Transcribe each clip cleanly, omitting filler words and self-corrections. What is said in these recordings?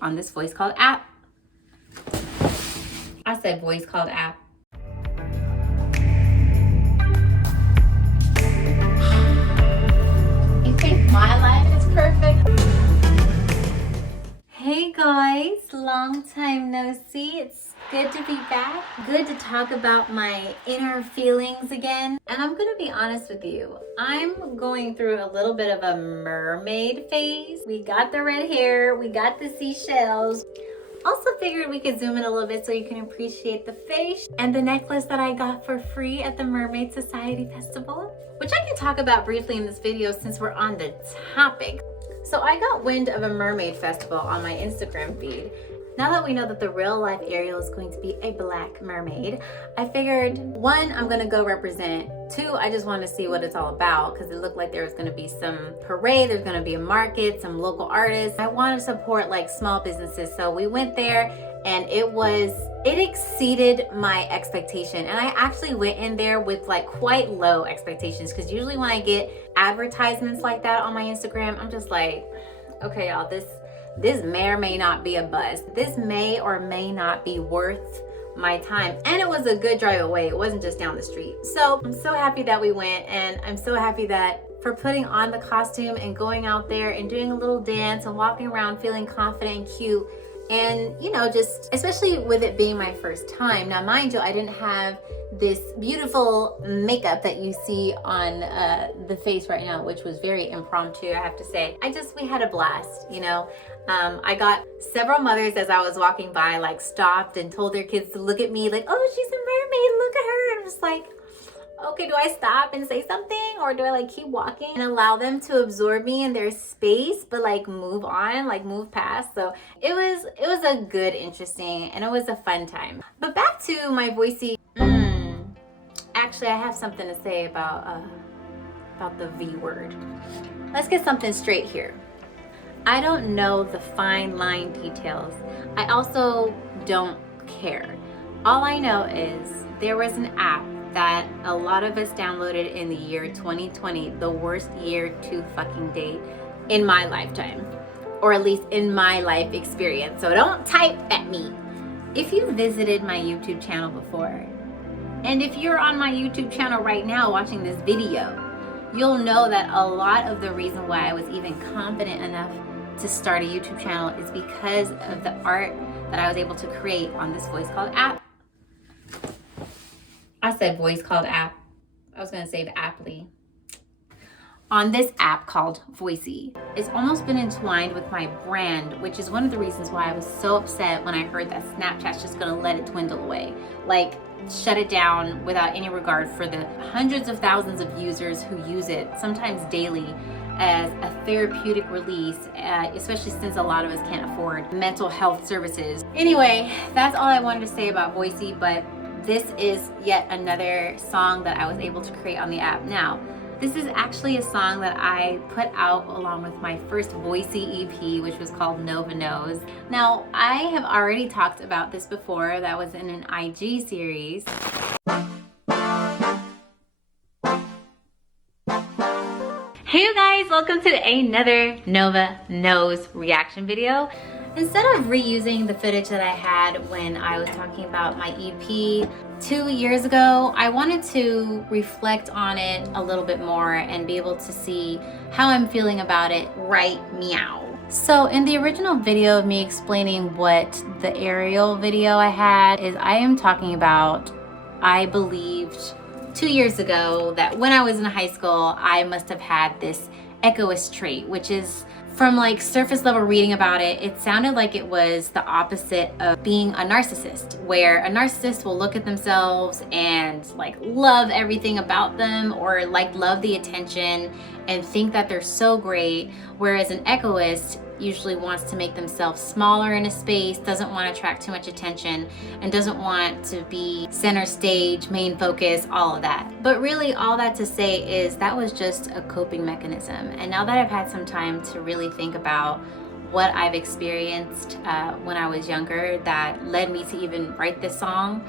on this voice called app. I said voice called app. You think my life is perfect? Hey guys, long time no see. It's good to be back. Good to talk about my inner feelings again. And I'm gonna be honest with you. I'm going through a little bit of a mermaid phase. We got the red hair, we got the seashells. Also figured we could zoom in a little bit so you can appreciate the face and the necklace that I got for free at the Mermaid Society Festival, which I can talk about briefly in this video since we're on the topic. So I got wind of a mermaid festival on my Instagram feed. Now that we know that the real life Ariel is going to be a black mermaid, I figured, one, I'm gonna go represent. Two, I just wanted to see what it's all about because it looked like there was gonna be some parade, there's gonna be a market, some local artists. I want to support like small businesses. So we went there and it exceeded my expectation. And I actually went in there with like quite low expectations because usually when I get advertisements like that on my Instagram, I'm just like, okay, y'all, this may or may not be a buzz. This may or may not be worth my time. And it was a good drive away. It wasn't just down the street. So I'm so happy that we went, and I'm so happy that for putting on the costume and going out there and doing a little dance and walking around feeling confident and cute. And you know, just especially with it being my first time. Now mind you, I didn't have this beautiful makeup that you see on the face right now, which was very impromptu, I have to say. We had a blast, you know. I got several mothers as I was walking by, like stopped and told their kids to look at me like, oh, she's a mermaid, look at her. And I'm just like, okay, do I stop and say something, or do I like keep walking and allow them to absorb me in their space, but like move on, like move past? So it was a good, interesting, and it was a fun time. But back to my voicey. Actually, I have something to say about the V word. Let's get something straight here. I don't know the fine line details. I also don't care. All I know is there was an app that a lot of us downloaded in the year 2020, the worst year to fucking date in my lifetime, or at least in my life experience. So don't type at me. If you visited my YouTube channel before, and if you're on my YouTube channel right now watching this video, you'll know that a lot of the reason why I was even confident enough to start a YouTube channel is because of the art that I was able to create on this voice called app. I said voice called app. I was gonna say the apply. On this app called Voicey. It's almost been entwined with my brand, which is one of the reasons why I was so upset when I heard that Snapchat's just gonna let it dwindle away. Like, shut it down without any regard for the hundreds of thousands of users who use it, sometimes daily, as a therapeutic release, especially since a lot of us can't afford mental health services. Anyway, that's all I wanted to say about Voicey, but this is yet another song that I was able to create on the app. Now, this is actually a song that I put out along with my first Voicey EP, which was called Nova Knows. Now, I have already talked about this before. That was in an IG series. Hey you guys, welcome to another Nova Knows reaction video. Instead of reusing the footage that I had when I was talking about my EP 2 years ago, I wanted to reflect on it a little bit more and be able to see how I'm feeling about it right meow. So in the original video of me explaining what the Ariel video I had is, I am talking about, I believed 2 years ago that when I was in high school, I must have had this egoist trait, which is, from like surface level reading about it, it sounded like it was the opposite of being a narcissist, where a narcissist will look at themselves and like love everything about them, or like love the attention and think that they're so great, whereas an egoist usually wants to make themselves smaller in a space, doesn't want to attract too much attention, and doesn't want to be center stage, main focus, all of that. But really all that to say is that was just a coping mechanism. And now that I've had some time to really think about what I've experienced when I was younger that led me to even write this song,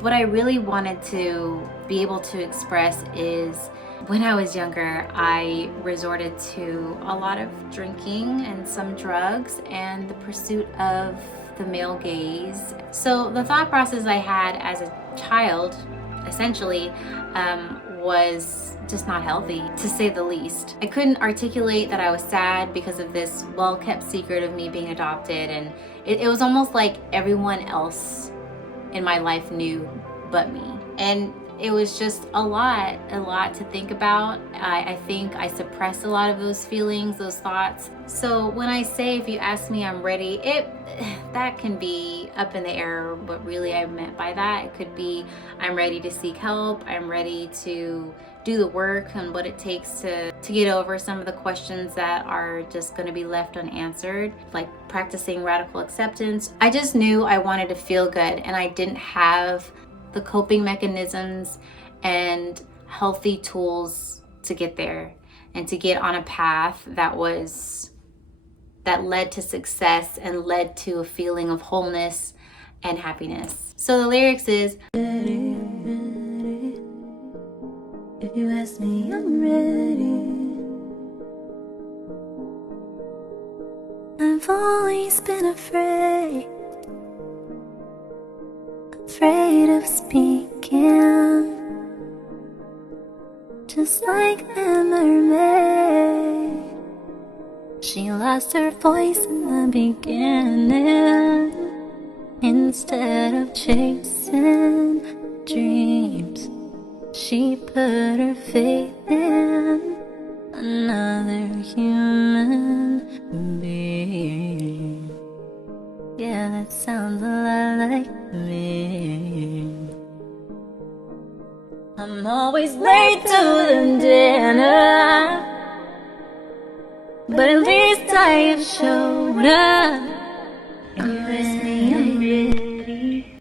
What I really wanted to be able to express is when I was younger, I resorted to a lot of drinking and some drugs and the pursuit of the male gaze. So the thought process I had as a child, essentially, was just not healthy, to say the least. I couldn't articulate that I was sad because of this well-kept secret of me being adopted, and it was almost like everyone else in my life knew but me. And it was just a lot to think about. I think I suppressed a lot of those feelings, those thoughts. So when I say, if you ask me, I'm ready, that can be up in the air what really I meant by that. It could be I'm ready to seek help, I'm ready to do the work and what it takes to get over some of the questions that are just going to be left unanswered, like practicing radical acceptance. I just knew I wanted to feel good, and I didn't have the coping mechanisms and healthy tools to get there and to get on a path that led to success and led to a feeling of wholeness and happiness. So the lyrics is, if you ask me, I'm ready. I've always been afraid of speaking, just like a mermaid. She lost her voice in the beginning. Instead of chasing dreams, she put her faith in another human being. Yeah, that sounds a lot like me. I'm always late to the dinner, but at least I have showed up. If you ask me, I'm ready.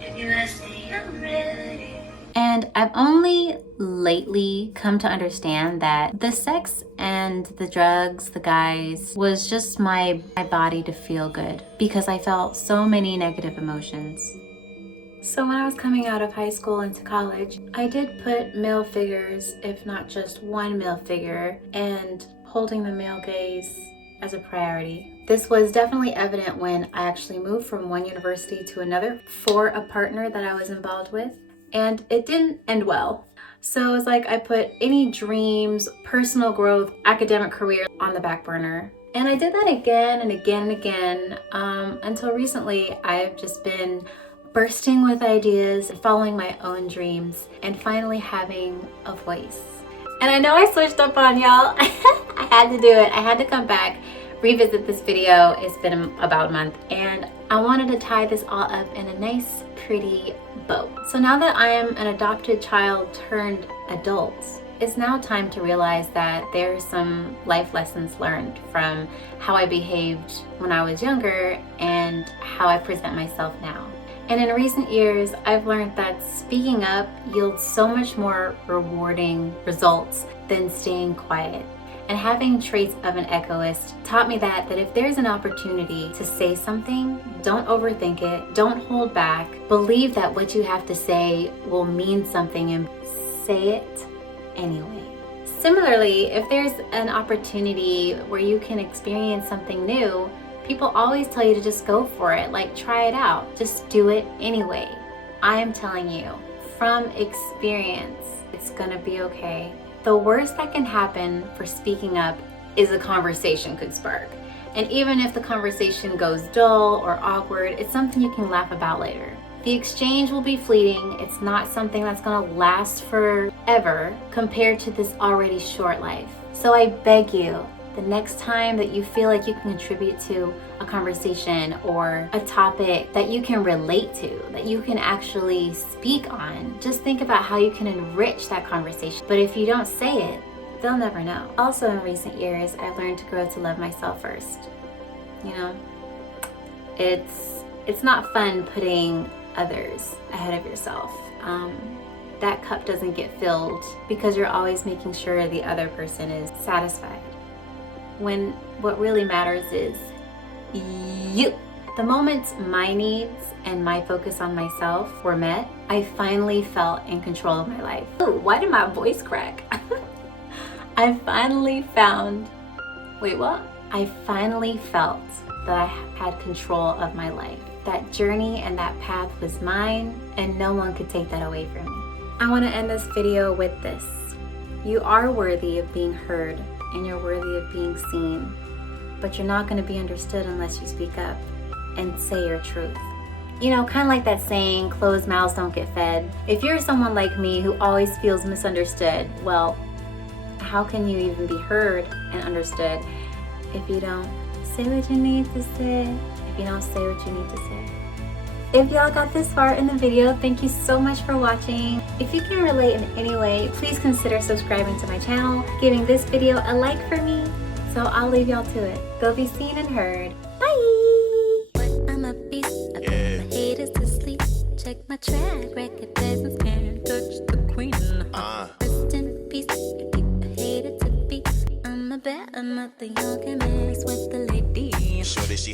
If you ask me, I'm ready. And I've only lately come to understand that the sex and the drugs, the guys, was just my body to feel good, because I felt so many negative emotions. So when I was coming out of high school into college, I did put male figures, if not just one male figure, and holding the male gaze as a priority. This was definitely evident when I actually moved from one university to another for a partner that I was involved with, and it didn't end well. So it was like I put any dreams, personal growth, academic career on the back burner. And I did that again and again and again until recently I've just been bursting with ideas, following my own dreams, and finally having a voice. And I know I switched up on y'all. I had to do it. I had to come back, revisit this video. It's been about a month, and I wanted to tie this all up in a nice, pretty bow. So now that I am an adopted child turned adult, it's now time to realize that there's some life lessons learned from how I behaved when I was younger and how I present myself now. And in recent years, I've learned that speaking up yields so much more rewarding results than staying quiet. And having traits of an echoist taught me that if there's an opportunity to say something, don't overthink it, don't hold back, believe that what you have to say will mean something and say it anyway. Similarly, if there's an opportunity where you can experience something new, people always tell you to just go for it, like try it out, just do it anyway. I am telling you, from experience, it's gonna be okay. The worst that can happen for speaking up is a conversation could spark. And even if the conversation goes dull or awkward, it's something you can laugh about later. The exchange will be fleeting. It's not something that's gonna last forever compared to this already short life. So I beg you, the next time that you feel like you can contribute to a conversation or a topic that you can relate to, that you can actually speak on, just think about how you can enrich that conversation. But if you don't say it, they'll never know. Also in recent years, I've learned to grow to love myself first. You know, it's not fun putting others ahead of yourself. That cup doesn't get filled because you're always making sure the other person is satisfied, when what really matters is you. The moment my needs and my focus on myself were met, I finally felt in control of my life. Oh, why did my voice crack? I finally found, wait, what? I finally felt that I had control of my life. That journey and that path was mine, and no one could take that away from me. I want to end this video with this. You are worthy of being heard, and you're worthy of being seen, but you're not going to be understood unless you speak up and say your truth. You know, kind of like that saying, closed mouths don't get fed. If you're someone like me who always feels misunderstood, well, how can you even be heard and understood if you don't say what you need to say, if you don't say what you need to say? If y'all got this far in the video, thank you so much for watching. If you can relate in any way, please consider subscribing to my channel, giving this video a like for me. So I'll leave y'all to it. Go be seen and heard. Bye! I'm a beast. I put my haters to sleep. Check my track record. Peasants can't touch the queen. Rest in peace. You keep a hater to be. I'm a better mother. Y'all can mess with the lady.